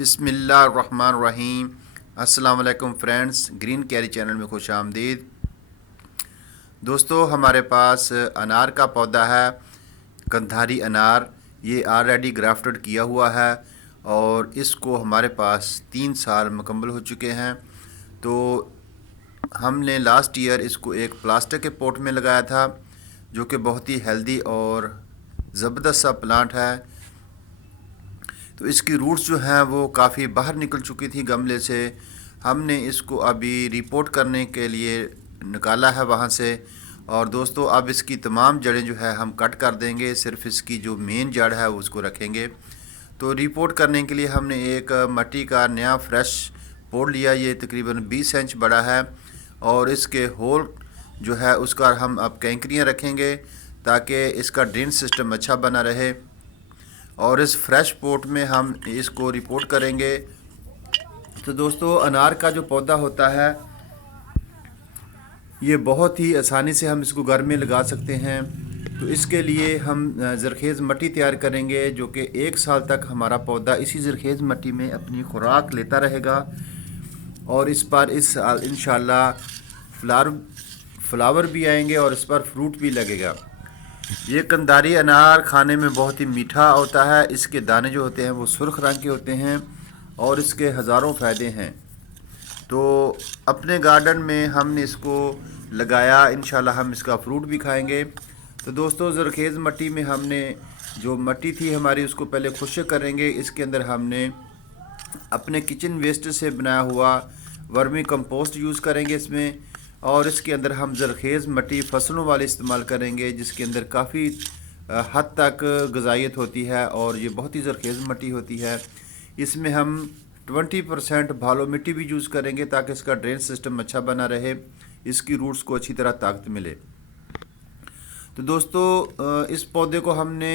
बिस्मिल्लाहिर्रहमानिर्रहीम। अस्सलाम वालेकुम फ्रेंड्स, ग्रीन कैरी चैनल में खुश आमदीद। दोस्तों, हमारे पास अनार का पौधा है, कंधारी अनार। ये ऑलरेडी ग्राफ्टेड किया हुआ है और इसको हमारे पास 3 साल मुकम्मल हो चुके हैं। तो हमने लास्ट ईयर इसको एक प्लास्टिक के पोट में लगाया था, जो कि बहुत ही हेल्दी और ज़बरदस्त सा प्लांट है। तो इसकी रूट्स जो हैं वो काफ़ी बाहर निकल चुकी थी गमले से। हमने इसको अभी रिपोर्ट करने के लिए निकाला है वहाँ से। और दोस्तों, अब इसकी तमाम जड़ें जो है हम कट कर देंगे, सिर्फ इसकी जो मेन जड़ है उसको रखेंगे। तो रिपोर्ट करने के लिए हमने एक मिट्टी का नया फ्रेश पोट लिया। ये तकरीबन 20 इंच बड़ा है और इसके होल जो है उसका हम अब कैंकरियाँ रखेंगे ताकि इसका ड्रेन सिस्टम अच्छा बना रहे। और इस फ्रेश पोट में हम इसको रिपोर्ट करेंगे। तो दोस्तों, अनार का जो पौधा होता है ये बहुत ही आसानी से हम इसको घर में लगा सकते हैं। तो इसके लिए हम ज़रखेज़ मिट्टी तैयार करेंगे, जो कि 1 साल तक हमारा पौधा इसी ज़रखेज़ मिट्टी में अपनी खुराक लेता रहेगा। और इस पर इस साल इंशाल्लाह फ्लावर भी आएंगे और इस पर फ्रूट भी लगेगा। ये कंधारी अनार खाने में बहुत ही मीठा होता है। इसके दाने जो होते हैं वो सुर्ख रंग के होते हैं और इसके हज़ारों फ़ायदे हैं। तो अपने गार्डन में हमने इसको लगाया, इंशाल्लाह हम इसका फ्रूट भी खाएंगे। तो दोस्तों, ज़रखेज़ मिट्टी में हमने जो मिट्टी थी हमारी उसको पहले खुश्क करेंगे। इसके अंदर हमने अपने किचन वेस्ट से बनाया हुआ वर्मी कंपोस्ट यूज़ करेंगे इसमें। और इसके अंदर हम ज़रखेज़ मिट्टी फसलों वाली इस्तेमाल करेंगे, जिसके अंदर काफ़ी हद तक ग़िज़ाइयत होती है और ये बहुत ही ज़रखेज़ मिट्टी होती है। इसमें हम 20% भालो मिट्टी भी यूज़ करेंगे ताकि इसका ड्रेन सिस्टम अच्छा बना रहे, इसकी रूट्स को अच्छी तरह ताकत मिले। तो दोस्तों, इस पौधे को हमने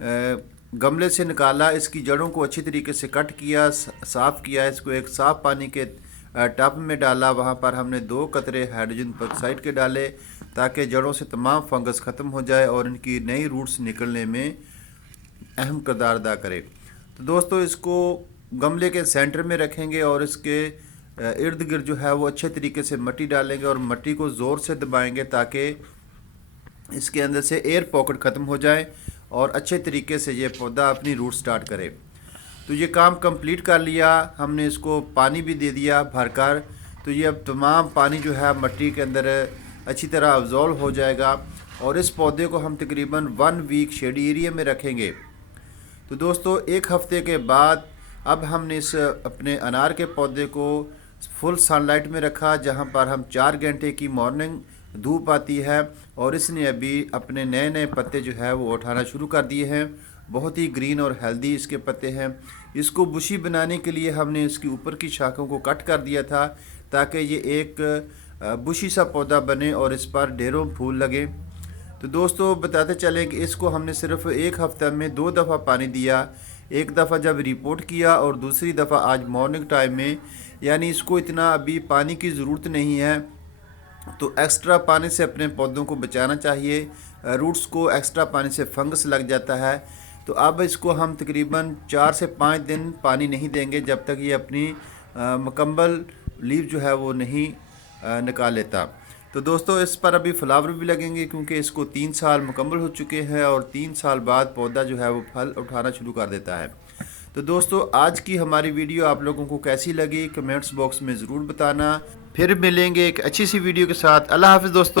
गमले से निकाला, इसकी जड़ों को अच्छी तरीके से कट किया, साफ़ किया। इसको एक साफ़ पानी के टब में डाला, वहाँ पर हमने 2 कतरे हाइड्रोजन पेरोक्साइड के डाले ताकि जड़ों से तमाम फंगस ख़त्म हो जाए और इनकी नई रूट्स निकलने में अहम किरदार अदा करे। तो दोस्तों, इसको गमले के सेंटर में रखेंगे और इसके इर्द गिर्द जो है वो अच्छे तरीके से मिट्टी डालेंगे और मिट्टी को ज़ोर से दबाएंगे ताकि इसके अंदर से एयर पॉकेट ख़त्म हो जाए और अच्छे तरीके से ये पौधा अपनी रूट स्टार्ट करे। तो ये काम कंप्लीट कर लिया हमने, इसको पानी भी दे दिया भरकर। तो ये अब तमाम पानी जो है मिट्टी के अंदर अच्छी तरह अब्जॉर्व हो जाएगा और इस पौधे को हम तकरीबन 1 वीक शेडी एरिया में रखेंगे। तो दोस्तों, 1 हफ़्ते के बाद अब हमने इस अपने अनार के पौधे को फुल सनलाइट में रखा, जहाँ पर हम 4 घंटे की मॉर्निंग धूप आती है और इसने अभी अपने नए नए पत्ते जो है वो उठाना शुरू कर दिए हैं। बहुत ही ग्रीन और हेल्दी इसके पत्ते हैं। इसको बुशी बनाने के लिए हमने इसकी ऊपर की शाखों को कट कर दिया था ताकि ये एक बुशी सा पौधा बने और इस पर ढेरों फूल लगे। तो दोस्तों, बताते चलें कि इसको हमने सिर्फ 1 हफ्ते में 2 दफ़ा पानी दिया। एक दफ़ा जब रिपोर्ट किया और दूसरी दफ़ा आज मॉर्निंग टाइम में। यानी इसको इतना अभी पानी की ज़रूरत नहीं है, तो एक्स्ट्रा पानी से अपने पौधों को बचाना चाहिए। रूट्स को एक्स्ट्रा पानी से फंगस लग जाता है। तो अब इसको हम तकरीबन 4 से 5 दिन पानी नहीं देंगे जब तक ये अपनी मुकम्मल लीव जो है वो नहीं निकाल लेता। तो दोस्तों, इस पर अभी फ्लावर भी लगेंगे क्योंकि इसको 3 साल मुकम्मल हो चुके हैं और 3 साल बाद पौधा जो है वो फल उठाना शुरू कर देता है। तो दोस्तों, आज की हमारी वीडियो आप लोगों को कैसी लगी कमेंट्स बॉक्स में ज़रूर बताना। फिर मिलेंगे एक अच्छी सी वीडियो के साथ। अल्लाह हाफ़िज़ दोस्तों।